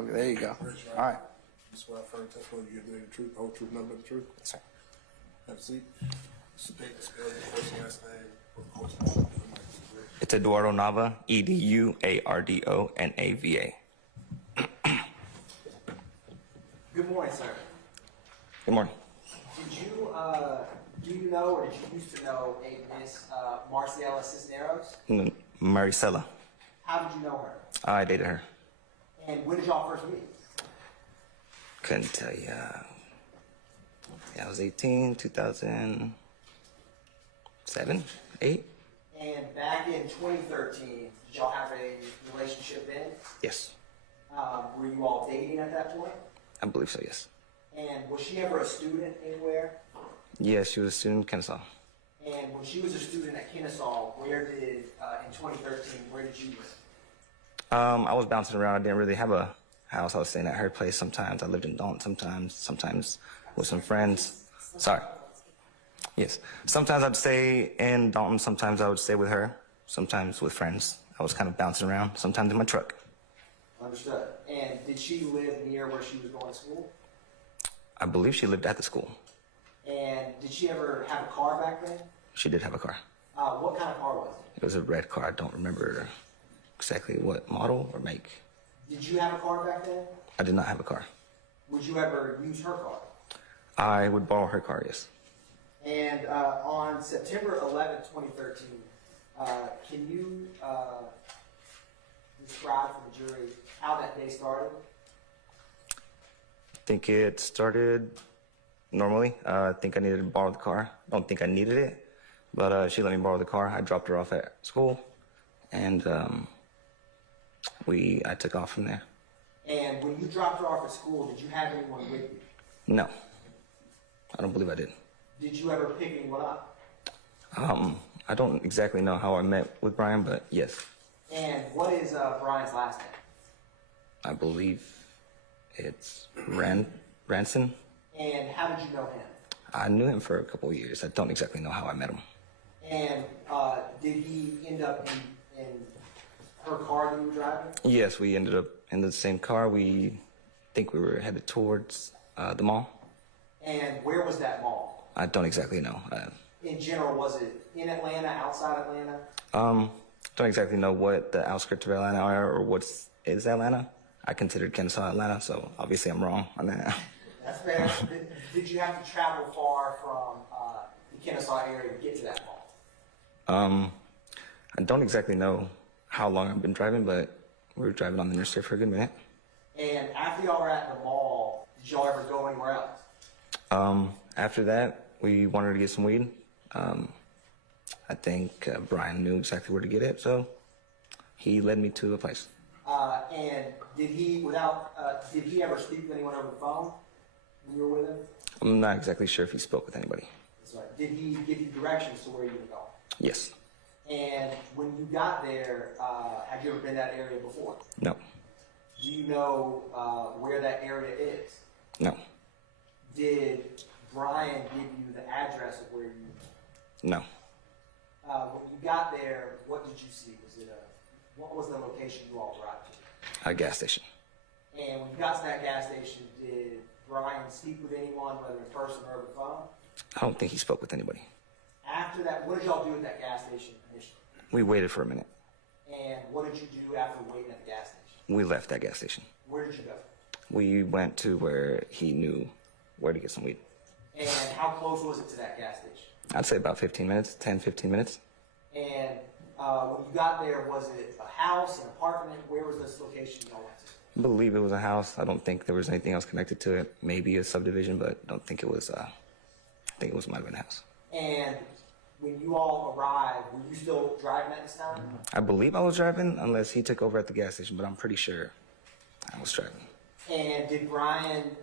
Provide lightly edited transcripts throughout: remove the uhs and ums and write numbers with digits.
Okay, there you go. All right. That's what I've heard. That's what you give the truth, the whole truth, nothing but the truth. Yes, sir. Have a seat. State the spell, your first and last name. Of course, It's Eduardo Nava, EDUARDONAVA. Good morning, sir. Good morning. Did you, do you know or did you used to know a Miss Marcela Cisneros? Maricela. How did you know her? I dated her. And when did y'all first meet? Couldn't tell you. Yeah, I was 18, 2007, 8? And back in 2013, did y'all have a relationship then? Yes. Were you all dating at that point? I believe so, yes. And was she ever a student anywhere? Yes, she was a student in Kennesaw. And when she was a student at Kennesaw, where did, in 2013, where did you live? I was bouncing around. I didn't really have a house. I was staying at her place sometimes. I lived in Dalton sometimes with some friends. Sorry. Yes. Sometimes I'd stay in Dalton. Sometimes I would stay with her. Sometimes with friends. I was kind of bouncing around. Sometimes in my truck. Understood. And did she live near where she was going to school? I believe she lived at the school. And did she ever have a car back then? She did have a car. What kind of car was it? It was a red car. I don't remember exactly what model or make. Did you have a car back then? I did not have a car. Would you ever use her car? I would borrow her car, yes. And on September 11th, 2013, can you describe for the jury how that day started? I think it started normally. I think I needed to borrow the car. I don't think I needed it, but she let me borrow the car. I dropped her off at school, and I took off from there. And when you dropped her off at school, did you have anyone with you? No, I don't believe I did. Did you ever pick anyone up? I don't exactly know how I met with Brian, but yes. And what is Brian's last name? I believe it's Ranson. And how did you know him? I knew him for a couple of years. I don't exactly know how I met him. And did he end up in her car that you were driving? Yes, we ended up in the same car. We think we were headed towards the mall. And where was that mall? I don't exactly know. In general, was it in Atlanta, outside Atlanta? Don't exactly know what the outskirts of Atlanta are or what is Atlanta. I considered Kennesaw Atlanta, so obviously I'm wrong on that. That's fair. Did you have to travel far from the Kennesaw area to get to that mall? I don't exactly know how long I've been driving, but we were driving on the interstate for a good minute. And after y'all were at the mall, did y'all ever go anywhere else? After that, we wanted to get some weed. I think Brian knew exactly where to get it, so he led me to a place. And did he ever speak with anyone over the phone when you were with him? I'm not exactly sure if he spoke with anybody. Sorry. Did he give you directions to where you were going? Yes. And when you got there, had you ever been to that area before? No. Do you know where that area is? No. Did Brian give you the address of where you? No. When you got there, what did you see? What was the location you all arrived to? A gas station. And when you got to that gas station, did Brian speak with anyone, whether in person or over the phone? I don't think he spoke with anybody. After that, what did y'all do at that gas station initially? We waited for a minute. And what did you do after waiting at the gas station? We left that gas station. Where did you go? We went to where he knew where to get some weed. And how close was it to that gas station? I'd say about 15 minutes, 10, 15 minutes. And when you got there, was it a house, an apartment? Where was this location y'all went to? I believe it was a house. I don't think there was anything else connected to it. Maybe a subdivision, but I don't think it was, I think it might have been a house. And when you all arrived, were you still driving at this time? I believe I was driving, unless he took over at the gas station, but I'm pretty sure I was driving. And did Brian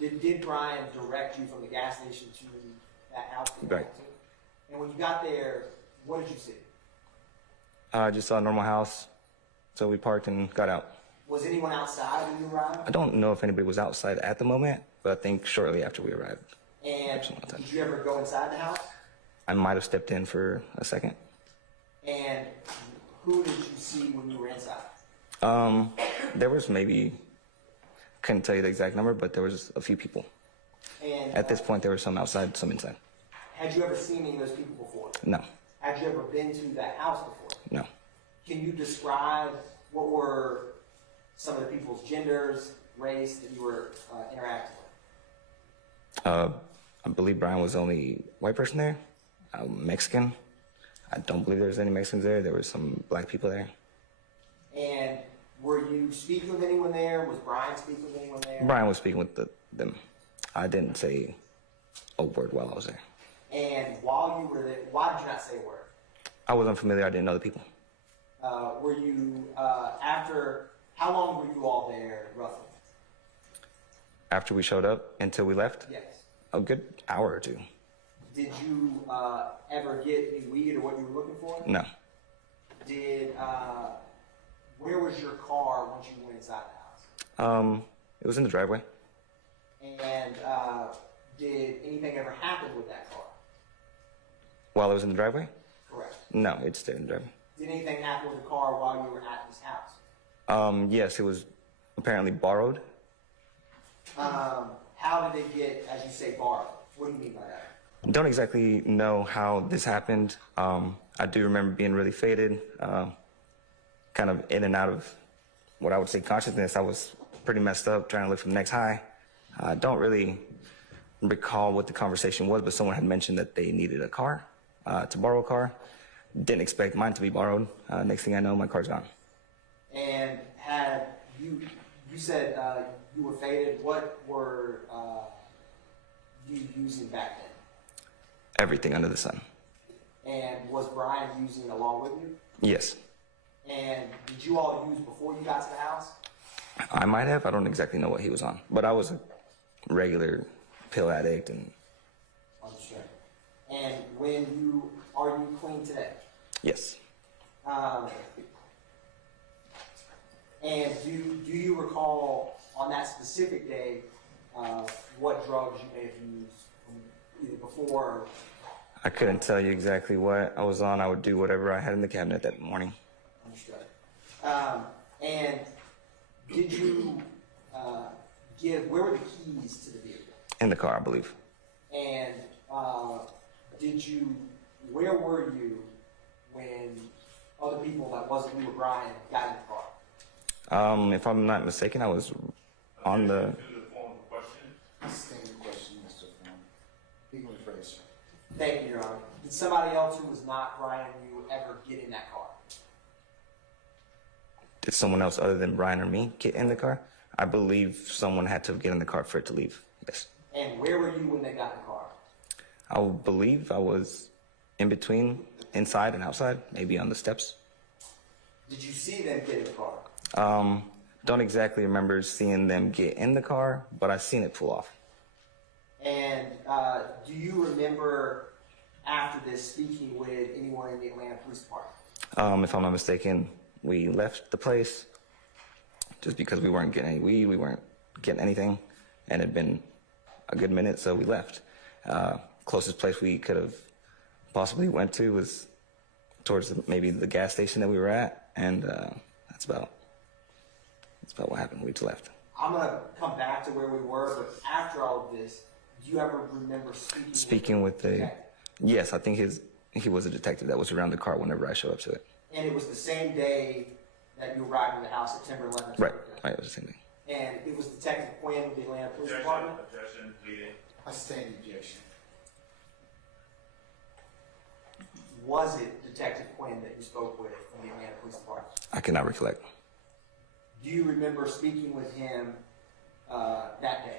did Brian direct you from the gas station to that house? Right. And when you got there, what did you see? I just saw a normal house, so we parked and got out. Was anyone outside when you arrived? I don't know if anybody was outside at the moment, but I think shortly after we arrived. And did you ever go inside the house? I might have stepped in for a second. And who did you see when you were inside? There was maybe couldn't tell you the exact number, but there was a few people. And At this point, there were some outside, some inside. had you ever seen any of those people before? No, Had you ever been to that house before? no. Can you describe what were some of the people's genders, race that you were interacting with? I believe Brian was the only white person there, Mexican. I don't believe there was any Mexicans there. There were some black people there. And were you speaking with anyone there? Was Brian speaking with anyone there? Brian was speaking with them. I didn't say a word while I was there. And while you were there, why did you not say a word? I was unfamiliar. I didn't know the people. Were you, how long were you all there, roughly? After we showed up until we left, Yes. a good hour or two. Did you ever get any weed or what you were looking for? No. Where was your car once you went inside the house? It was in the driveway. And did anything ever happen with that car? While I was in the driveway? Correct. No, it stayed in the driveway. Did anything happen with the car while you were at this house? Yes, it was apparently borrowed. How did it get, as you say, borrowed? What do you mean by that? Don't exactly know how this happened. I do remember being really faded, kind of in and out of what I would say consciousness. I was pretty messed up, trying to look for the next high. I don't really recall what the conversation was, but someone had mentioned that they needed a car, to borrow a car. Didn't expect mine to be borrowed. Next thing I know, my car's gone. And had you said you were faded. What were you using back then? Everything under the sun. And was Brian using along with you? Yes. And did you all use before you got to the house? I might have. I don't exactly know what he was on, but I was a regular pill addict and. Understood. And are you clean today? Yes. And do you recall on that specific day what drugs you may have used either before or? I couldn't tell you exactly what I was on. I would do whatever I had in the cabinet that morning. Understood. And did you where were the keys to the vehicle? In the car, I believe. And where were you when other people that wasn't you or Brian got in the car? If I'm not mistaken, I was on the. Same question, Mr. Form. You can rephrase, sir. Thank you, Your Honor. Did somebody else who was not Brian and you ever get in that car? Did someone else other than Brian or me get in the car? I believe someone had to get in the car for it to leave. Yes. And where were you when they got in the car? I believe I was in between, inside and outside, maybe on the steps. Did you see them get in the car? Don't exactly remember seeing them get in the car, but I seen it pull off. And do you remember after this speaking with anyone in the Atlanta Police Department? If I'm not mistaken, we left the place just because we weren't getting any weed, we weren't getting anything, and it had been a good minute, so we left. Closest place we could have possibly went to was towards maybe the gas station that we were at, and that's about what happened. We just left. I'm going to come back to where we were, but after all of this, do you ever remember speaking with the detective? Yes, I think he was a detective that was around the car whenever I showed up to it. And it was the same day that you arrived in the house, September 11th? Right, it was the same thing. And it was Detective Quinn with the Atlanta Police Department? Objection, pleading. I stand objection. Was it Detective Quinn that you spoke with from the Atlanta Police Department? I cannot recollect. Do you remember speaking with him that day?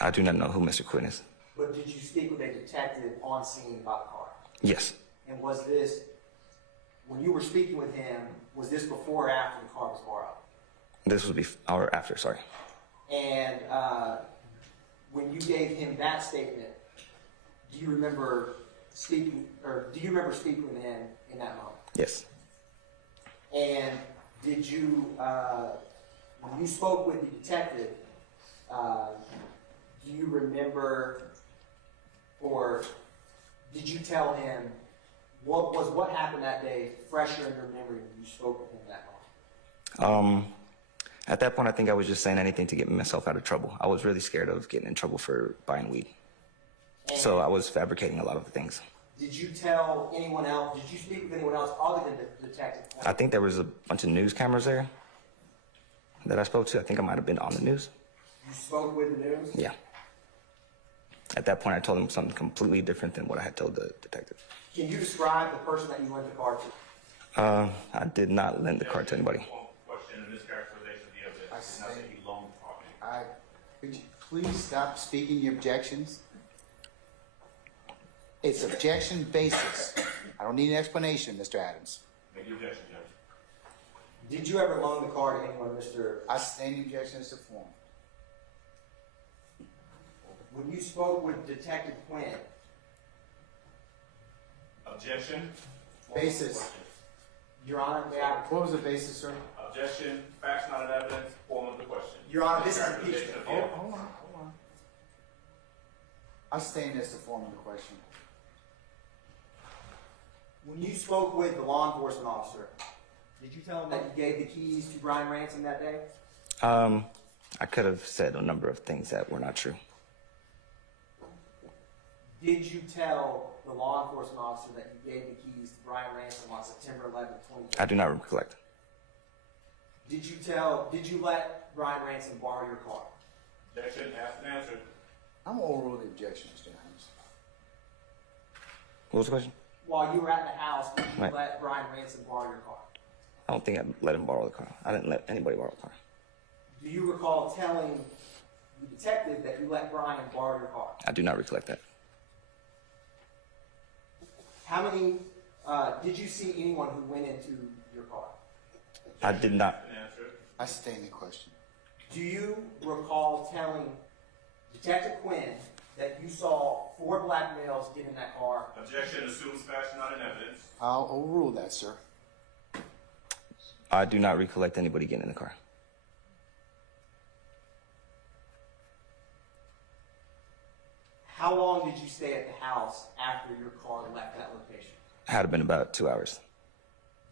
I do not know who Mr. Quinn is. But did you speak with a detective on scene about the car? Yes. And was this, when you were speaking with him, was this before or after the car was borrowed? This was before or after, sorry. And when you gave him that statement, do you remember speaking with him in that moment? Yes. And did you, when you spoke with the detective, do you remember, or did you tell him what happened that day fresher in your memory when you spoke with him that moment? At that point, I think I was just saying anything to get myself out of trouble. I was really scared of getting in trouble for buying weed. So I was fabricating a lot of the things. Did you tell anyone else, did you speak with anyone else other than Detective Quinn? I think there was a bunch of news cameras there that I spoke to. I think I might have been on the news. You spoke with the news? Yeah. At that point, I told him something completely different than what I had told the detective. Can you describe the person that you lent the car to? I did not lend the car to anybody. Question and mischaracterization of the evidence. Not that he loaned property. Could you please stop speaking your objections? It's objection basis. I don't need an explanation, Mr. Adams. Make your objection, Judge. Did you ever loan the car to anyone, Mr. I sustain the objection as to form. When you spoke with Detective Quinn, Objection. Basis. Question. Your Honor, may I? What was the basis, sir? Objection. Facts not in evidence. Form of the question. Your Honor, this is Mischaracterization impeachment. of the evidence. Hold on. I sustain as to form of the question. When you spoke with the law enforcement officer, did you tell him that you gave the keys to Brian Ransom that day? I could have said a number of things that were not true. Did you tell the law enforcement officer that you gave the keys to Brian Ransom on September 11th, 2020? I do not recollect. Did you let Brian Ransom borrow your car? Objection. Asked and answered. I'm gonna overrule the objection, Mr. Adams. What was the question? While you were at the house, did you Right. let Brian Ransom borrow your car? I don't think I let him borrow the car. I didn't let anybody borrow the car. Do you recall telling the detective that you let Brian borrow your car? I do not recollect that. How many, did you see anyone who went into your car? I did not. Asked and answered. I sustain the question. Do you recall telling Detective Quinn that you saw 4 black males get in that car? Objection. Assumes facts not in evidence. I'll overrule that, sir. I do not recollect anybody getting in the car. How long did you stay at the house after your car left that location? It had been about 2 hours.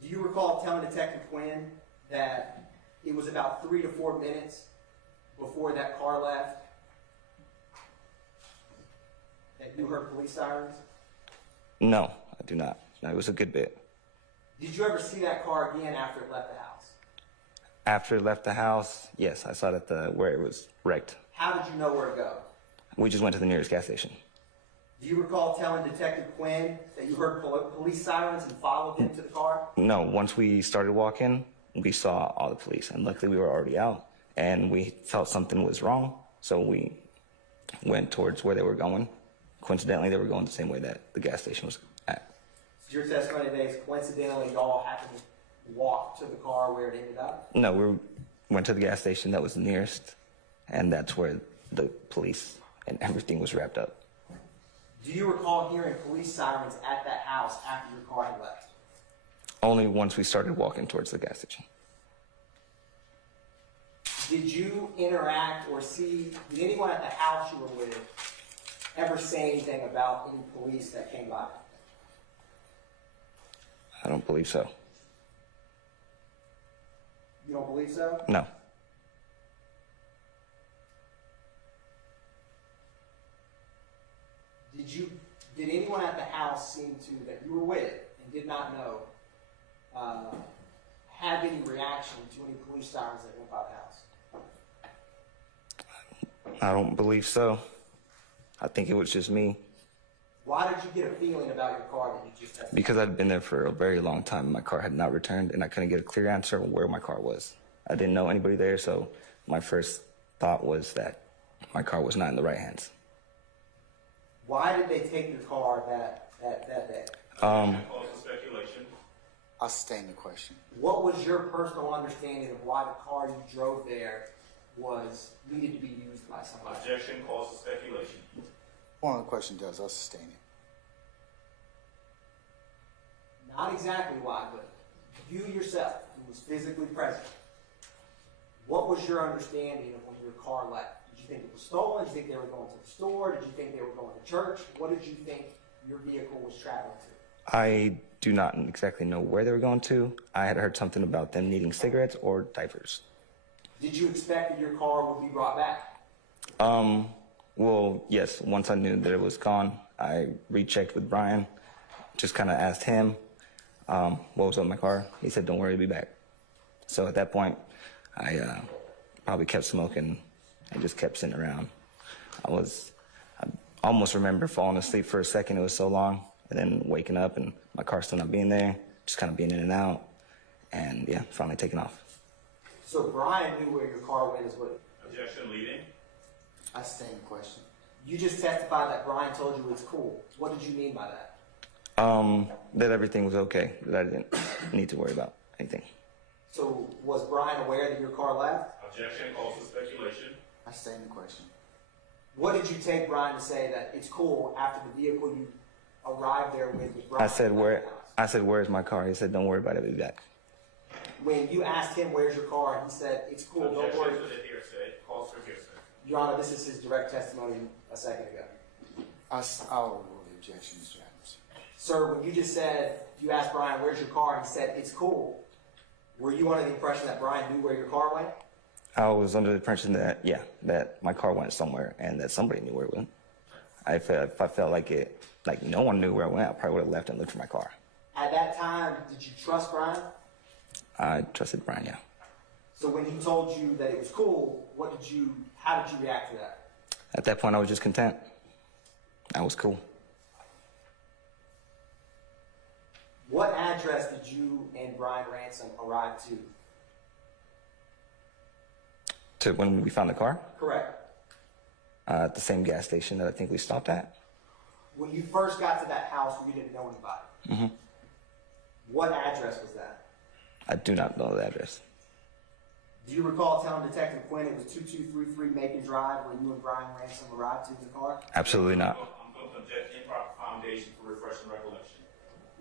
Do you recall telling Detective Quinn that it was about 3 to 4 minutes before that car left that you heard police sirens? No, I do not. No, it was a good bit. Did you ever see that car again after it left the house? After it left the house, yes, I saw it at where it was wrecked. How did you know where to go? We just went to the nearest gas station. Do you recall telling Detective Quinn that you heard police sirens and followed him to the car? No, once we started walking, we saw all the police, and luckily we were already out, and we felt something was wrong, so we went towards where they were going. Coincidentally, they were going the same way that the gas station was at. So your testimony today is coincidentally y'all happened to walk to the car where it ended up? No, we went to the gas station that was the nearest, and that's where the police and everything was wrapped up. Do you recall hearing police sirens at that house after your car had left? Only once we started walking towards the gas station. Did you interact or see, did anyone at the house you were with ever say anything about any police that came by? I don't believe so. You don't believe so? No. Did anyone at the house seem to, that you were with and did not know, have any reaction to any police sirens that went by the house? I don't believe so. I think it was just me. Why did you get a feeling about your car that you just had? Because I'd been there for a very long time and my car had not returned, and I couldn't get a clear answer on where my car was. I didn't know anybody there, so my first thought was that my car was not in the right hands. Why did they take your car that day? Calls for speculation. I sustain the question. What was your personal understanding of why the car you drove there needed to be used by somebody? Objection. Calls for speculation. Form of the question does. I sustain it. Not exactly why, but you yourself, who was physically present, what was your understanding of when your car left? Did you think it was stolen? Did you think they were going to the store? Did you think they were going to church? What did you think your vehicle was traveling to? I do not exactly know where they were going to. I had heard something about them needing cigarettes or diapers. Did you expect that your car would be brought back? Well, yes. Once I knew that it was gone, I rechecked with Brian. Just kind of asked him what was on my car. He said, "Don't worry, it'll be back." So at that point, I probably kept smoking and just kept sitting around. I almost remember falling asleep for a second. It was so long, and then waking up and my car still not being there, just kind of being in and out, and yeah, finally taking off. So Brian knew where your car went as well. Objection leading. I stay in the question. You just testified that Brian told you it's cool. What did you mean by that? That everything was okay, that I didn't need to worry about anything. So was Brian aware that your car left? Objection calls for speculation. I stay in the question. What did you take Brian to say that it's cool after the vehicle you arrived there with was Brian? I said, "Where's my car?" He said, "Don't worry about it, it'll be back." When you asked him where's your car, he said it's cool, don't Objection worry. to the hearsay. Calls for hearsay. Your Honor, this is his direct testimony a second ago. I'll rule the objection, Mr. Adams. Sir, when you just said, you asked Brian where's your car, and he said it's cool, were you under the impression that Brian knew where your car went? I was under the impression that, yeah, that my car went somewhere and that somebody knew where it went. If I felt like no one knew where it went, I probably would have left and looked for my car. At that time, did you trust Brian? I trusted Brian, yeah. So when he told you that it was cool, how did you react to that? At that point, I was just content. I was cool. What address did you and Brian Ransom arrive to? To when we found the car, Correct. at the same gas station that I think we stopped at. When you first got to that house where you didn't know anybody, what address was that? I do not know the address. Do you recall telling Detective Quinn it was 2233 Macon Drive where you and Brian Ransom arrived to in the car? Absolutely not. I'm going to object improper foundation for refreshing recollection.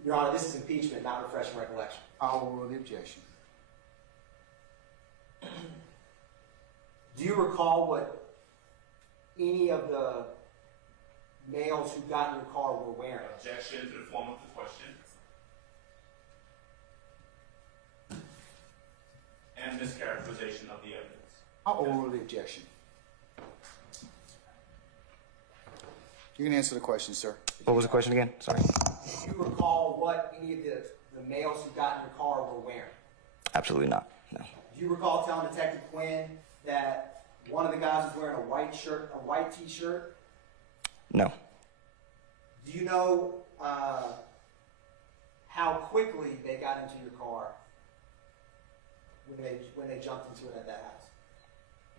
Your Honor, this is impeachment, not refreshing recollection. I'll rule the objection. Do you recall what any of the males who got in your car were wearing? Objection to the form of the question. And mischaracterization of the evidence. I'll rule the objection. You can answer the question, sir. What was the question again? Sorry. Do you recall what any of the males who got in your car were wearing? Absolutely not. No. Do you recall telling Detective Quinn that one of the guys was wearing a white shirt, a white t-shirt? No. Do you know how quickly they got into your car when they jumped into it at that house?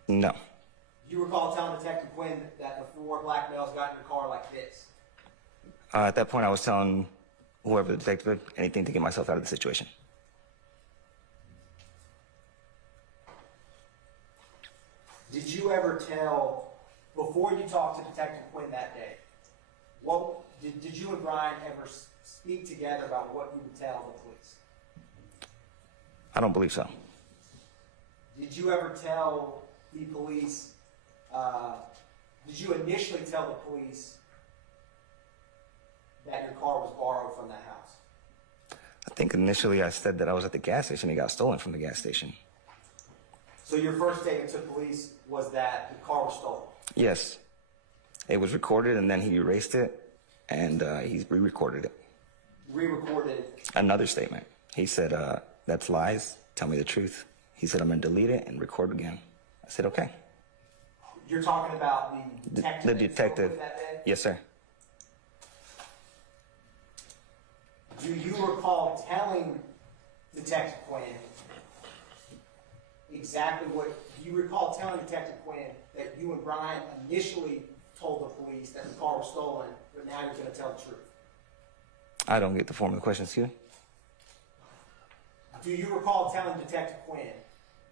No. Do you recall telling Detective Quinn that the four black males got in your car like this? At that point, I was telling whoever the detective anything to get myself out of the situation. Did you ever tell, before you talked to Detective Quinn that day, did you and Brian ever speak together about what you would tell the police? I don't believe so. Did you ever tell the police, did you initially tell the police that your car was borrowed from that house? I think initially I said that I was at the gas station. It got stolen from the gas station. So your first statement to police was that the car was stolen? Yes. It was recorded, and then he erased it, and he re-recorded it. Re-recorded? Another statement. He said, that's lies. Tell me the truth. He said, I'm going to delete it and record again. I said, okay. You're talking about the detective? The that you spoke detective. with that day? Yes, sir. Do you recall telling Detective Quinn exactly do you recall telling Detective Quinn that you and Brian initially told the police that the car was stolen, but now you're going to tell the truth? I don't get the form of the question, excuse me. Do you recall telling Detective Quinn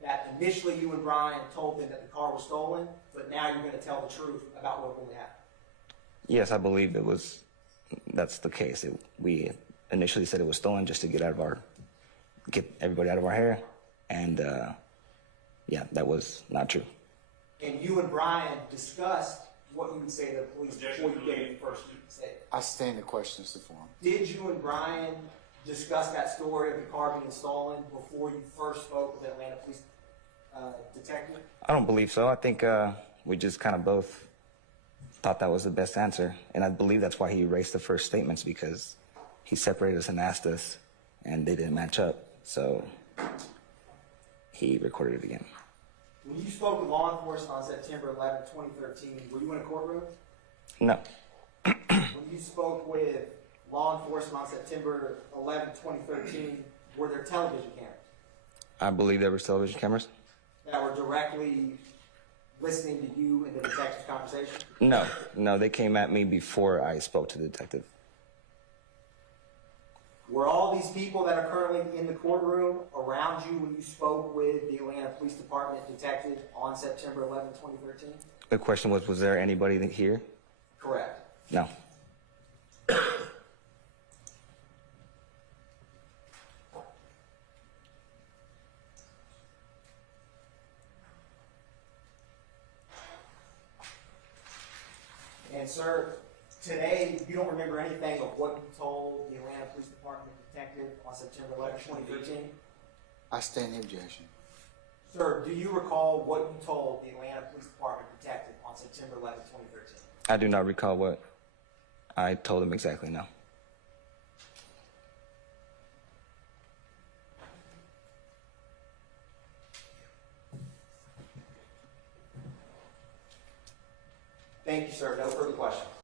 that initially you and Brian told them that the car was stolen, but now you're going to tell the truth about what really happened? Yes, I believe that's the case. We initially said it was stolen just to get everybody out of our hair, and yeah, that was not true. And you and Brian discussed what you would say to the police before you gave the first statement? I stay in the question as the form. Did you and Brian discuss that story of the car being stolen before you first spoke with the Atlanta Police detective? I don't believe so. I think we just kind of both thought that was the best answer. And I believe that's why he erased the first statements, because he separated us and asked us, and they didn't match up. So he recorded it again. When you spoke with law enforcement on September 11, 2013, were you in a courtroom? No. When you spoke with law enforcement on September 11, 2013, were there television cameras I believe there were television cameras. that were directly listening to you and the detective's conversation? No, they came at me before I spoke to the detective. Were all these people that are currently in the courtroom around you when you spoke with the Atlanta Police Department detective on September 11, 2013? The question was there anybody here? Correct. No. And sir, today you don't remember anything of what you told the Atlanta Police Department detective on September 11, 2013? I stand the objection. Sir, do you recall what you told the Atlanta Police Department detective on September 11, 2013? I do not recall what I told him exactly, no. Thank you, sir. No further questions.